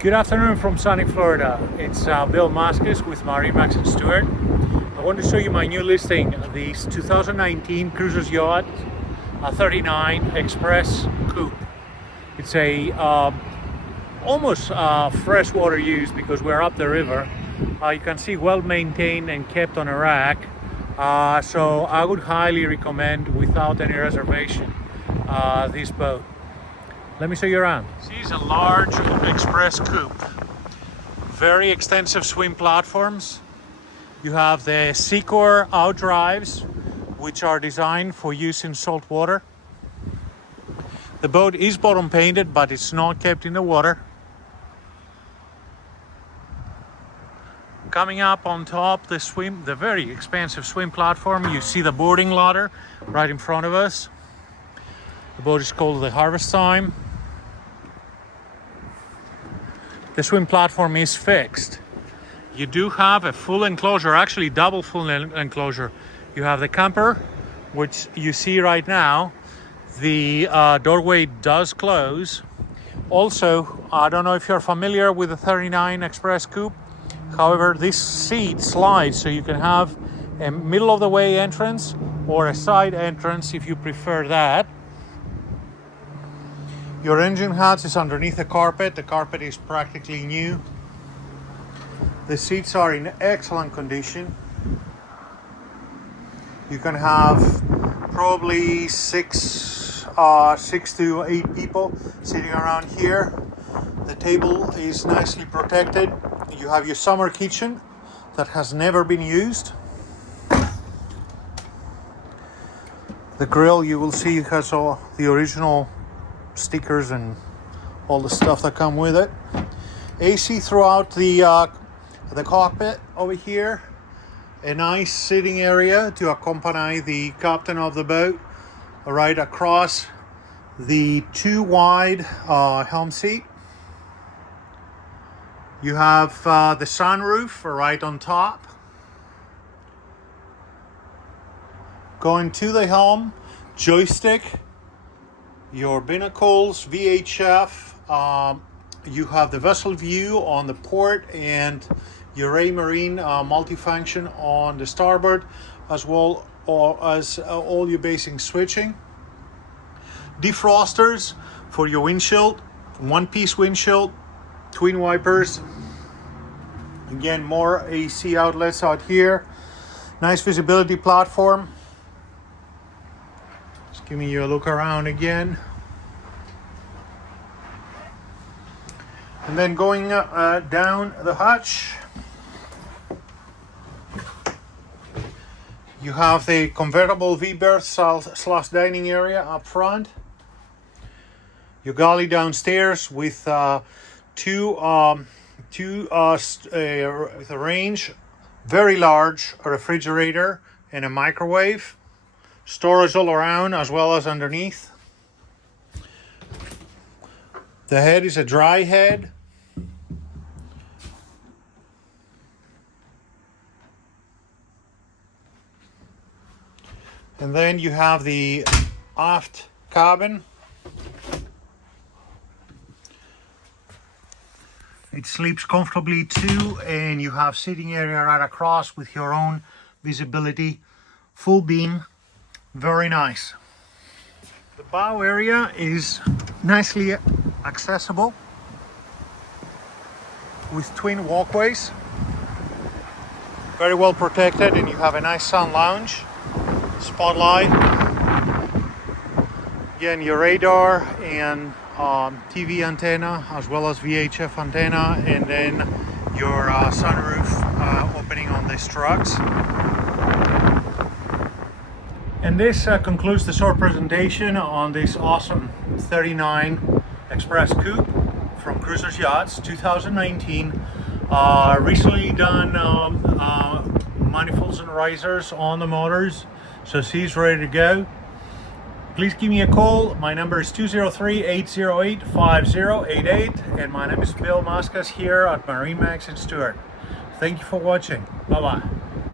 Good afternoon from sunny Florida. It's Bill Mascus with MarineMax and Stuart. I want to show you my new listing, the 2019 Cruisers Yachts 39 Express Coupe. It's a almost freshwater use because we're up the river. You can see well maintained and kept on a rack. So I would highly recommend, without any reservation, this boat. Let me show you around. This is a large Express Coupe. Very extensive swim platforms. You have the Secor outdrives, which are designed for use in salt water. The boat is bottom painted, but it's not kept in the water. Coming up on top, the very expansive swim platform, you see the boarding ladder right in front of us. The boat is called the Harvest Time. The swim platform is fixed. You do have a full enclosure, actually double full enclosure. You have the camper, which you see right now. The doorway does close. Also, I don't know if you're familiar with the 39 Express Coupe. However, this seat slides, so you can have a middle of the way entrance or a side entrance if you prefer that. Your engine hatch is underneath the carpet. The carpet is practically new. The seats are in excellent condition. You can have probably six to eight people sitting around here. The table is nicely protected. You have your summer kitchen that has never been used. The grill, you will see, has all the original stickers and all the stuff that come with it. AC throughout the cockpit over here. A nice sitting area to accompany the captain of the boat right across the too wide helm seat. You have the sunroof right on top. Going to the helm, joystick, your binnacles, VHF. You have the vessel view on the port and your Marine multifunction on the starboard, as well as all your basic switching. Defrosters for your windshield, one-piece windshield, twin wipers. Again, more AC outlets out here. Nice visibility platform. Just giving you a look around again. And then going down the hatch, you have the convertible V-berth slash dining area up front. Your galley downstairs with with a range, very large refrigerator and a microwave. Storage all around as well as underneath. The head is a dry head. And then you have the aft cabin. It sleeps comfortably too, and you have seating area right across with your own visibility, full beam, very nice. The bow area is nicely accessible with twin walkways, very well protected, and you have a nice sun lounge. Spotlight, again your radar and TV antenna as well as VHF antenna, and then your sunroof opening on these trucks. And this concludes the short presentation on this awesome 39 Express Coupe from Cruisers Yachts 2019. Recently done manifolds and risers on the motors, so she's ready to go. Please give me a call. My number is 203-808-5088, and my name is Bill Mascus here at MarineMax and Stuart. Thank you for watching. Bye-bye.